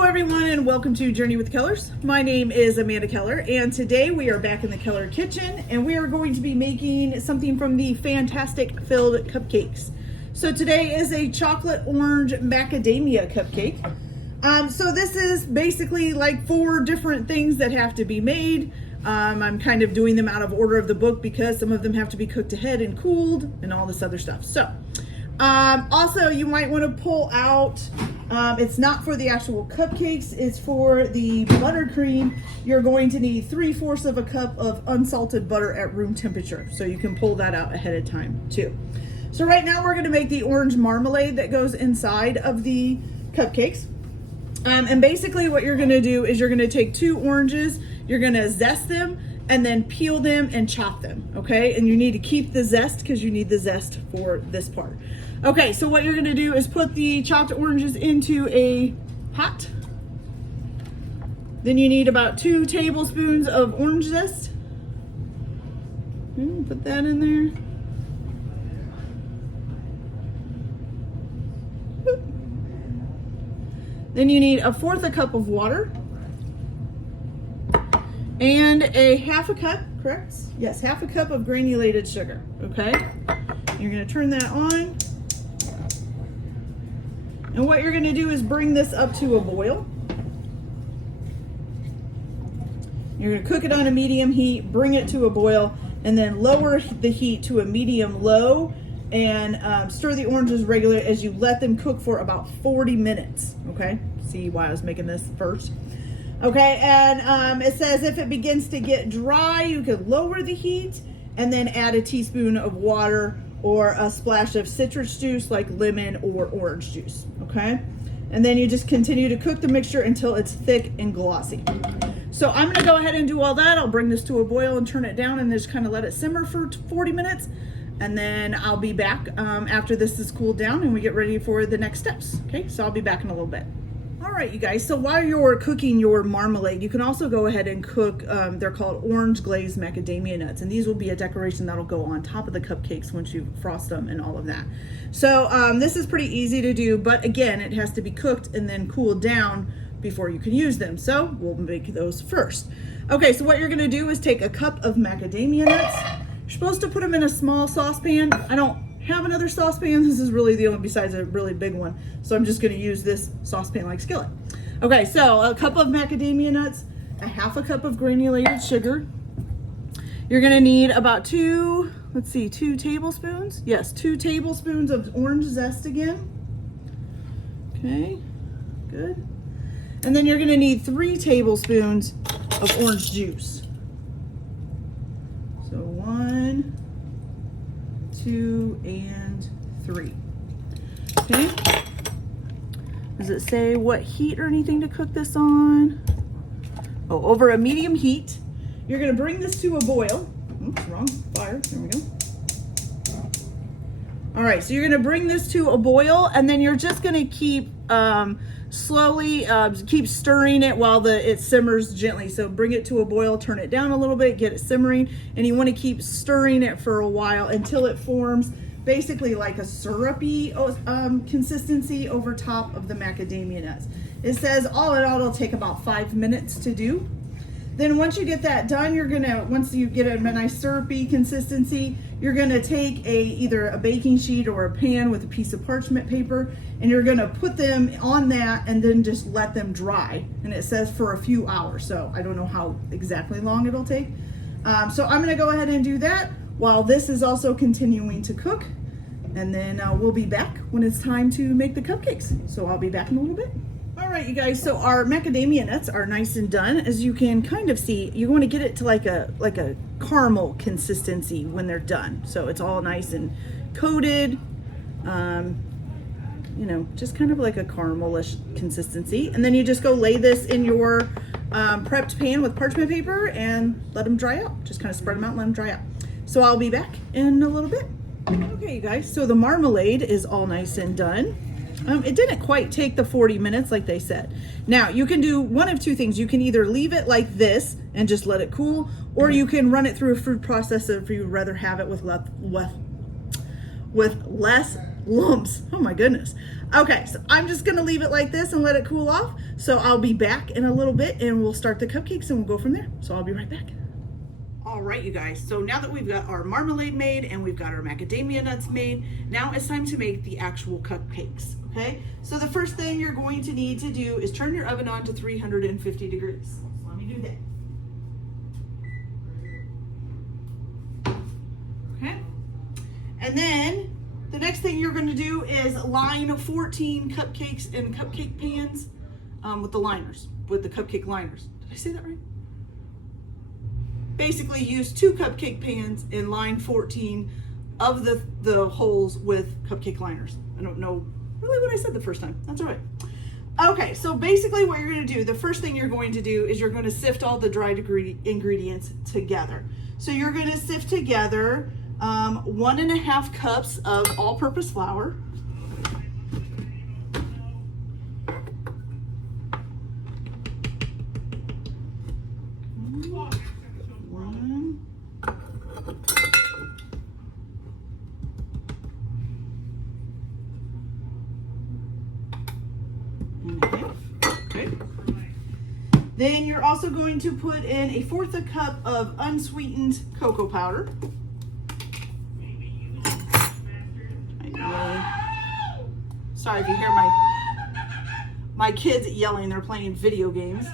Hello everyone and welcome to Journey with Kellers. My name is Amanda Keller and today we are back in the Keller kitchen and we are going to be making something from the Fantastic Filled Cupcakes. So today is a chocolate orange macadamia cupcake. So this is basically like 4 different things that have to be made. I'm kind of doing them out of order of the book because some of them have to be cooked ahead and cooled and all this other stuff. So also you might want to pull out, it's not for the actual cupcakes, it's for the buttercream. You're going to need 3/4 of a cup of unsalted butter at room temperature. So you can pull that out ahead of time too. So right now we're going to make the orange marmalade that goes inside of the cupcakes. And basically what you're going to do is you're going to take 2 oranges, you're going to zest them and then peel them and chop them, okay? And you need to keep the zest because you need the zest for this part. Okay, so what you're going to do is put the chopped oranges into a pot. Then you need about 2 tablespoons of orange zest. Put that in there. Then you need 1/4 cup of water and a 1/2 cup, correct? Yes, 1/2 cup of granulated sugar, okay? You're gonna turn that on. And what you're gonna do is bring this up to a boil. You're gonna cook it on a medium heat, bring it to a boil, and then lower the heat to a medium low and stir the oranges regularly as you let them cook for about 40 minutes, okay? See why I was making this first. Okay, and it says if it begins to get dry, you could lower the heat and then add a teaspoon of water or a splash of citrus juice like lemon or orange juice, okay? And then you just continue to cook the mixture until it's thick and glossy. So I'm gonna go ahead and do all that. I'll bring this to a boil and turn it down and just kind of let it simmer for 40 minutes. And then I'll be back after this is cooled down and we get ready for the next steps. Okay, so I'll be back in a little bit. All right, you guys, so while you're cooking your marmalade, you can also go ahead and cook, they're called orange glazed macadamia nuts. And these will be a decoration that'll go on top of the cupcakes once you frost them and all of that. So this is pretty easy to do, but again, it has to be cooked and then cooled down before you can use them. So we'll make those first. Okay, so what you're gonna do is take a cup of macadamia nuts. You're supposed to put them in a small saucepan. I don't have another saucepan. This is really the only besides a really big one. So I'm just gonna use this saucepan like skillet. Okay, so a cup of macadamia nuts, a 1/2 cup of granulated sugar. You're gonna need about 2 tablespoons. Yes, 2 tablespoons of orange zest again. Okay, good. And then you're gonna need 3 tablespoons of orange juice. So 1, 2, and 3. Okay. Does it say what heat or anything to cook this on? Oh, over a medium heat. You're gonna bring this to a boil. Oops, wrong fire, there we go. All right, so you're gonna bring this to a boil and then you're just gonna keep slowly keep stirring it while it simmers gently. So bring it to a boil, turn it down a little bit, get it simmering, and you want to keep stirring it for a while until it forms basically like a syrupy consistency over top of the macadamia nuts. It says all in all it'll take about 5 minutes to do. Then once you get that done, once you get a nice syrupy consistency, you're gonna take either a baking sheet or a pan with a piece of parchment paper, and you're gonna put them on that and then just let them dry. And it says for a few hours, so I don't know how exactly long it'll take. So I'm gonna go ahead and do that while this is also continuing to cook. And then we'll be back when it's time to make the cupcakes. So I'll be back in a little bit. All right, you guys, so our macadamia nuts are nice and done. As you can kind of see, you want to get it to like a caramel consistency when they're done. So it's all nice and coated, you know, just kind of like a caramelish consistency. And then you just go lay this in your prepped pan with parchment paper and let them dry out. Just kind of spread them out and let them dry out. So I'll be back in a little bit. Okay, you guys, so the marmalade is all nice and done. It didn't quite take the 40 minutes like they said. Now, you can do one of 2 things. You can either leave it like this and just let it cool, or you can run it through a food processor if you'd rather have it with less lumps. Oh my goodness. Okay, so I'm just gonna leave it like this and let it cool off. So I'll be back in a little bit and we'll start the cupcakes and we'll go from there. So I'll be right back. All right, you guys, so now that we've got our marmalade made and we've got our macadamia nuts made, now it's time to make the actual cupcakes, okay? So the first thing you're going to need to do is turn your oven on to 350 degrees. So let me do that. Okay, and then the next thing you're gonna do is line 14 cupcakes in cupcake pans with the liners, with the cupcake liners. Did I say that right? Basically use 2 cupcake pans and line 14 of the holes with cupcake liners. I don't know really what I said the first time. That's all right. Okay, so basically what you're gonna do, the first thing you're going to do is you're gonna sift all the dried ingredients together. So you're gonna sift together 1.5 cups of all-purpose flour. Then you're also going to put in 1/4 cup of unsweetened cocoa powder. I know. Sorry if you hear my kids yelling, they're playing video games.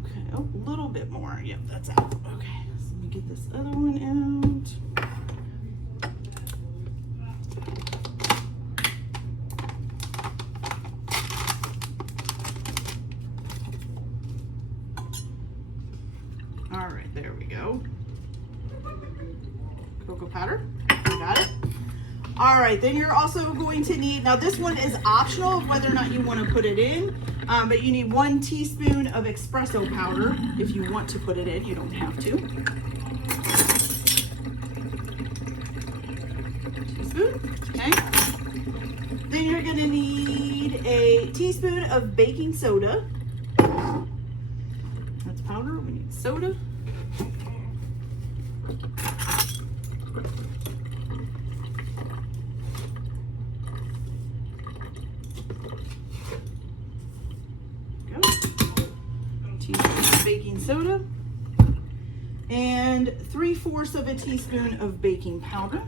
Okay, oh, a little bit more. Yep, that's out. Okay, so let me get this other one out. All right, there we go. Cocoa powder, got it. All right, then you're also going to need, now this one is optional of whether or not you want to put it in, but you need 1 teaspoon of espresso powder if you want to put it in. You don't have to. Teaspoon, okay. Then you're gonna need a teaspoon of baking soda. That's powder, we need soda. Baking soda and 3/4 of a teaspoon of baking powder.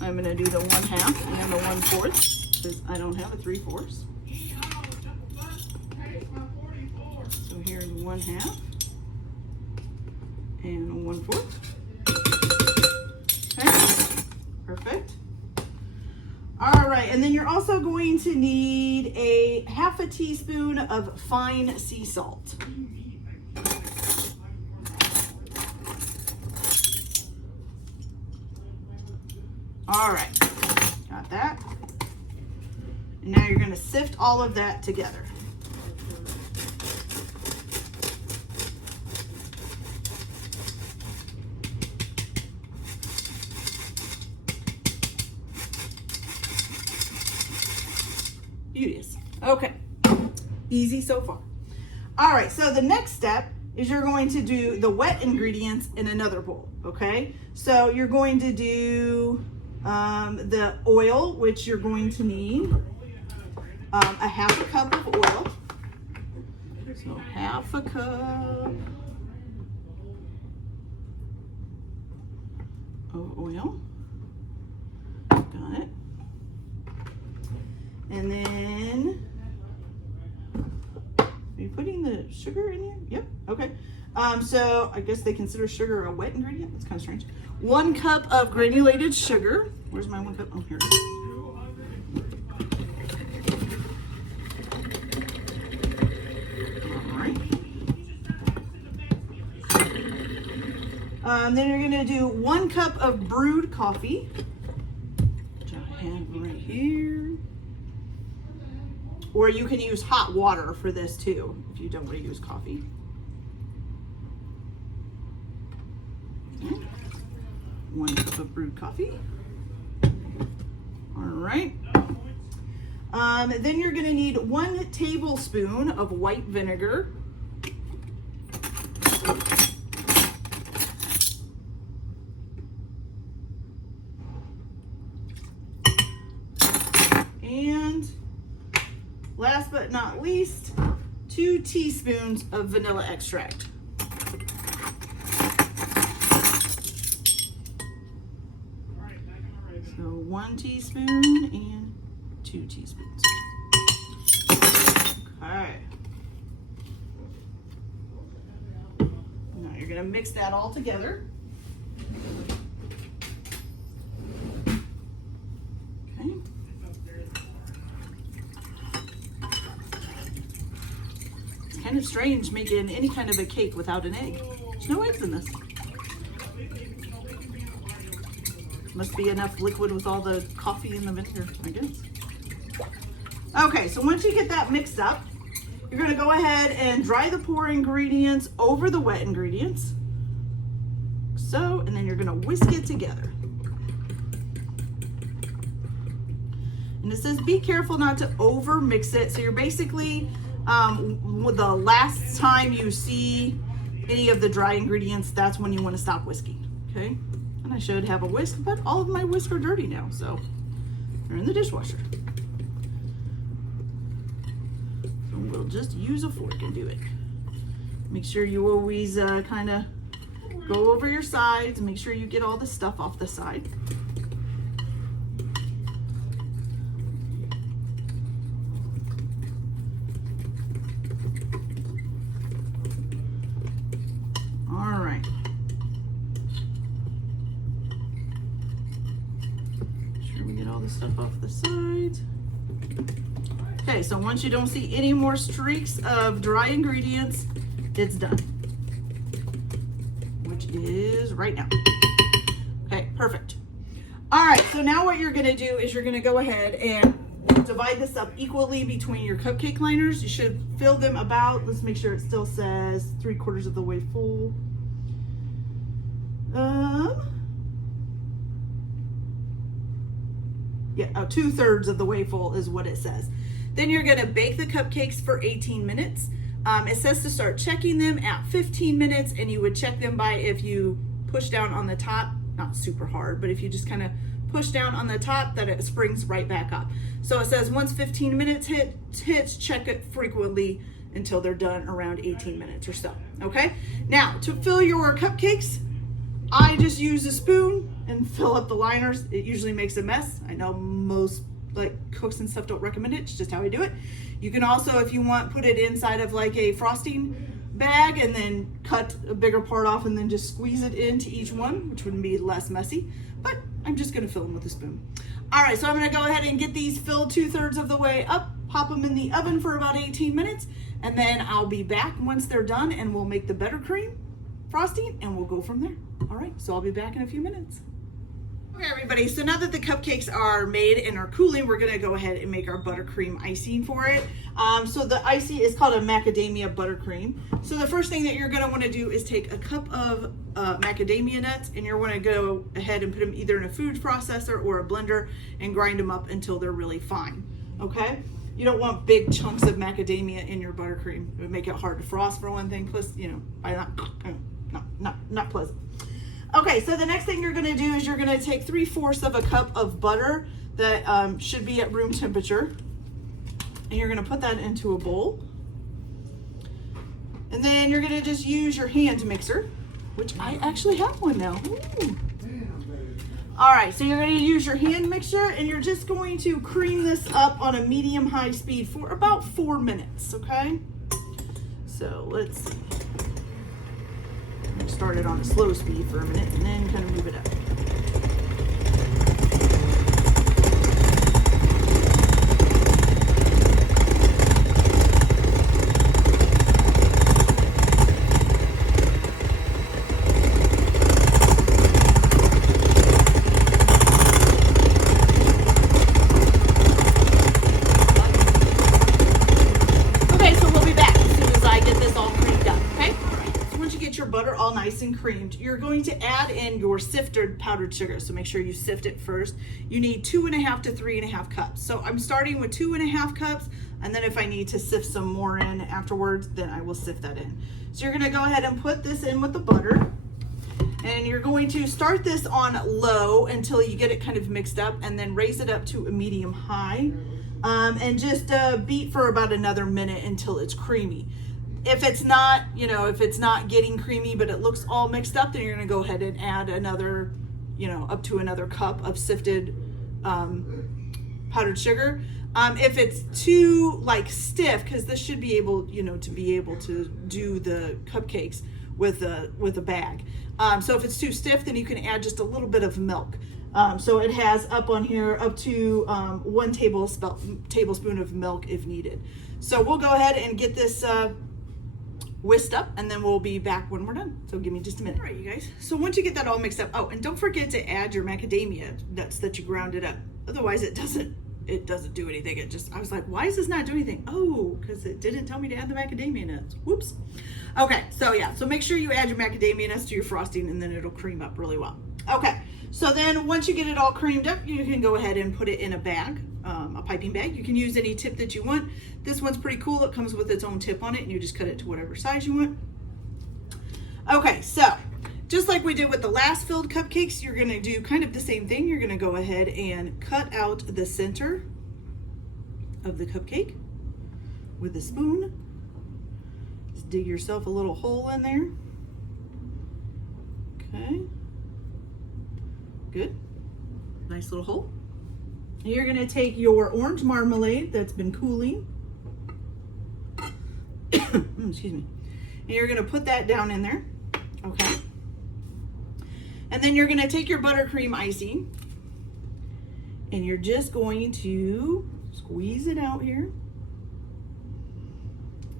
I'm going to do the 1/2 and the 1/4 because I don't have a 3/4. So here's 1/2 and 1/4. Okay, perfect. All right, and then you're also going to need 1/2 teaspoon of fine sea salt. All right, got that. And now you're gonna sift all of that together. Beauteous. Okay, easy so far. All right, so the next step is you're going to do the wet ingredients in another bowl, okay? So you're going to do the oil, which you're going to need 1/2 cup of oil. So 1/2 cup of oil. Got it. And then, are you putting the sugar in here? Yep, okay. So I guess they consider sugar a wet ingredient? That's kind of strange. 1 cup of granulated sugar. Where's my 1 cup? Oh, here it is. All right. Then you're gonna do 1 cup of brewed coffee, which I have right here. Or you can use hot water for this too, if you don't want to use coffee. Okay. 1 cup of brewed coffee. All right. Then you're gonna need 1 tablespoon of white vinegar. And last but not least, 2 teaspoons of vanilla extract. So 1 teaspoon and 2 teaspoons. Okay. Now you're gonna mix that all together. Okay. It's kind of strange making any kind of a cake without an egg. There's no eggs in this. Must be enough liquid with all the coffee and the vinegar, I guess. Okay, so once you get that mixed up, you're gonna go ahead and dry the pour ingredients over the wet ingredients. So, and then you're gonna whisk it together. And it says be careful not to over mix it. So you're basically, with the last time you see any of the dry ingredients, that's when you wanna stop whisking, okay? And I should have a whisk, but all of my whisks are dirty now, so they're in the dishwasher. So we'll just use a fork and do it. Make sure you always kind of go over your sides and make sure you get all the stuff off the side. All right. Get all the stuff off the sides. Okay, so once you don't see any more streaks of dry ingredients, it's done, which is right now. Okay, perfect. All right, so now what you're gonna do is you're gonna go ahead and divide this up equally between your cupcake liners. You should fill them about, let's make sure it still says 3/4 of the way full. Yeah, 2/3 of the way full is what it says. Then you're gonna bake the cupcakes for 18 minutes. It says to start checking them at 15 minutes, and you would check them by if you push down on the top, not super hard, but if you just kind of push down on the top, that it springs right back up. So it says once 15 minutes hits, check it frequently until they're done around 18 minutes or so, okay? Now, to fill your cupcakes, I just use a spoon and fill up the liners. It usually makes a mess. I know most like cooks and stuff don't recommend it. It's just how I do it. You can also, if you want, put it inside of like a frosting bag and then cut a bigger part off and then just squeeze it into each one, which would be less messy, but I'm just gonna fill them with a spoon. All right, so I'm gonna go ahead and get these filled 2/3 of the way up, pop them in the oven for about 18 minutes, and then I'll be back once they're done and we'll make the buttercream frosting and we'll go from there. All right, so I'll be back in a few minutes. Okay, everybody, so now that the cupcakes are made and are cooling, we're gonna go ahead and make our buttercream icing for it. So the icing is called a macadamia buttercream. So the first thing that you're gonna wanna do is take a cup of macadamia nuts, and you're gonna go ahead and put them either in a food processor or a blender and grind them up until they're really fine, okay? You don't want big chunks of macadamia in your buttercream. It would make it hard to frost for one thing, plus, you know, not pleasant. Okay, so the next thing you're gonna do is you're gonna take 3/4 of a cup of butter that should be at room temperature, and you're gonna put that into a bowl. And then you're gonna just use your hand mixer, which I actually have one now. Ooh. All right, so you're gonna use your hand mixer and you're just going to cream this up on a medium-high speed for about 4 minutes, okay? So let's see. Start it on a slow speed for a minute and then kind of move it up. Butter all nice and creamed, you're going to add in your sifted powdered sugar. So make sure you sift it first. You need 2.5 to 3.5 cups. So I'm starting with 2.5 cups, and then if I need to sift some more in afterwards, then I will sift that in. So you're gonna go ahead and put this in with the butter, and you're going to start this on low until you get it kind of mixed up, and then raise it up to a medium high. and just beat for about another minute until it's creamy. If it's not, you know, if it's not getting creamy, but it looks all mixed up, then you're gonna go ahead and add another, you know, up to another cup of sifted powdered sugar. If it's too like stiff, because this should be able, you know, to be able to do the cupcakes with a bag. So if it's too stiff, then you can add just a little bit of milk. So it has up on here up to 1 tablespoon of milk if needed. So we'll go ahead and get this whisked up, and then we'll be back when we're done. So give me just a minute. All right, you guys. So once you get that all mixed up, oh, and don't forget to add your macadamia nuts that you grounded up. Otherwise it doesn't do anything. I was like, why is this not doing anything? Oh, because it didn't tell me to add the macadamia nuts. Whoops. Okay, so yeah, so make sure you add your macadamia nuts to your frosting, and then it'll cream up really well. Okay, so then once you get it all creamed up, you can go ahead and put it in a bag, a piping bag. You can use any tip that you want. This one's pretty cool. It comes with its own tip on it, and you just cut it to whatever size you want. Okay, so just like we did with the last filled cupcakes, you're gonna do kind of the same thing. You're gonna go ahead and cut out the center of the cupcake with a spoon. Just dig yourself a little hole in there. Okay, good, nice little hole. You're gonna take your orange marmalade that's been cooling, excuse me, and you're gonna put that down in there, okay? And then you're gonna take your buttercream icing, and you're just going to squeeze it out here,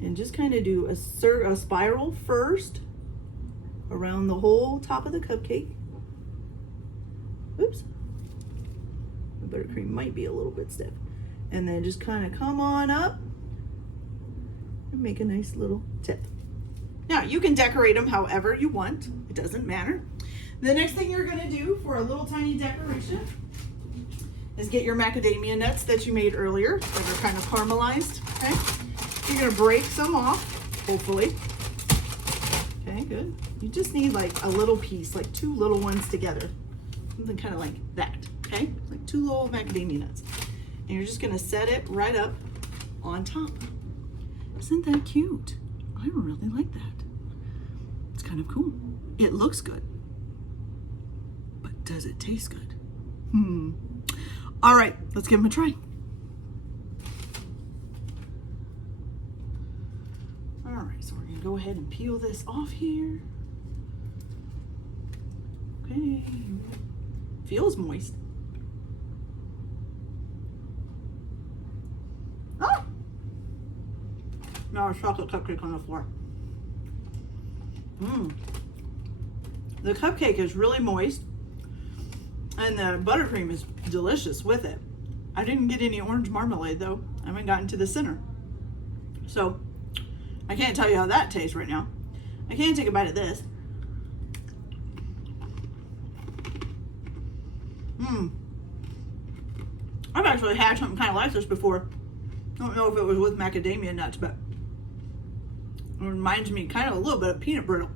and just kind of do a spiral first around the whole top of the cupcake. Oops. The buttercream might be a little bit stiff. And then just kind of come on up and make a nice little tip. Now you can decorate them however you want. It doesn't matter. The next thing you're gonna do for a little tiny decoration is get your macadamia nuts that you made earlier that are kind of caramelized, okay? You're gonna break some off, hopefully. Okay, good. You just need like a little piece, like 2 little ones together. Something kind of like that, okay? Like 2 little macadamia nuts. And you're just gonna set it right up on top. Isn't that cute? I really like that. It's kind of cool. It looks good. But does it taste good? All right, let's give them a try. All right, so we're gonna go ahead and peel this off here. Okay, feels moist. Oh! Now a chocolate cupcake on the floor. The cupcake is really moist, and the buttercream is delicious with it. I didn't get any orange marmalade though. I haven't gotten to the center. So I can't tell you how that tastes right now. I can take a bite of this. I've actually had something kind of like this before. I don't know if it was with macadamia nuts, but it reminds me kind of a little bit of peanut brittle,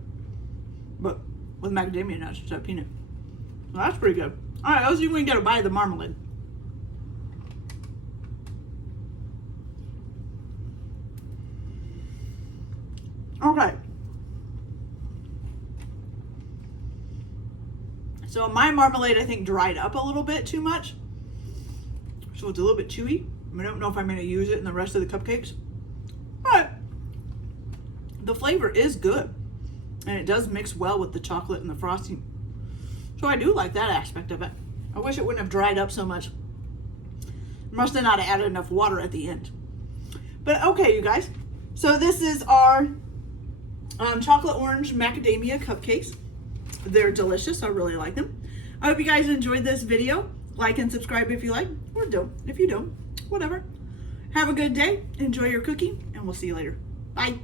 but with macadamia nuts instead of peanut. Well, that's pretty good. All right, let's see if we can get a bite of the marmalade. Okay. So my marmalade, I think, dried up a little bit too much. So it's a little bit chewy. I don't know if I'm going to use it in the rest of the cupcakes. But the flavor is good. And it does mix well with the chocolate and the frosting. So I do like that aspect of it. I wish it wouldn't have dried up so much. Must have not added enough water at the end. But okay, you guys. So this is our chocolate orange macadamia cupcakes. They're delicious. I really like them. I hope you guys enjoyed this video. Like and subscribe if you like, or don't. If you don't, whatever. Have a good day. Enjoy your cooking, and we'll see you later. Bye.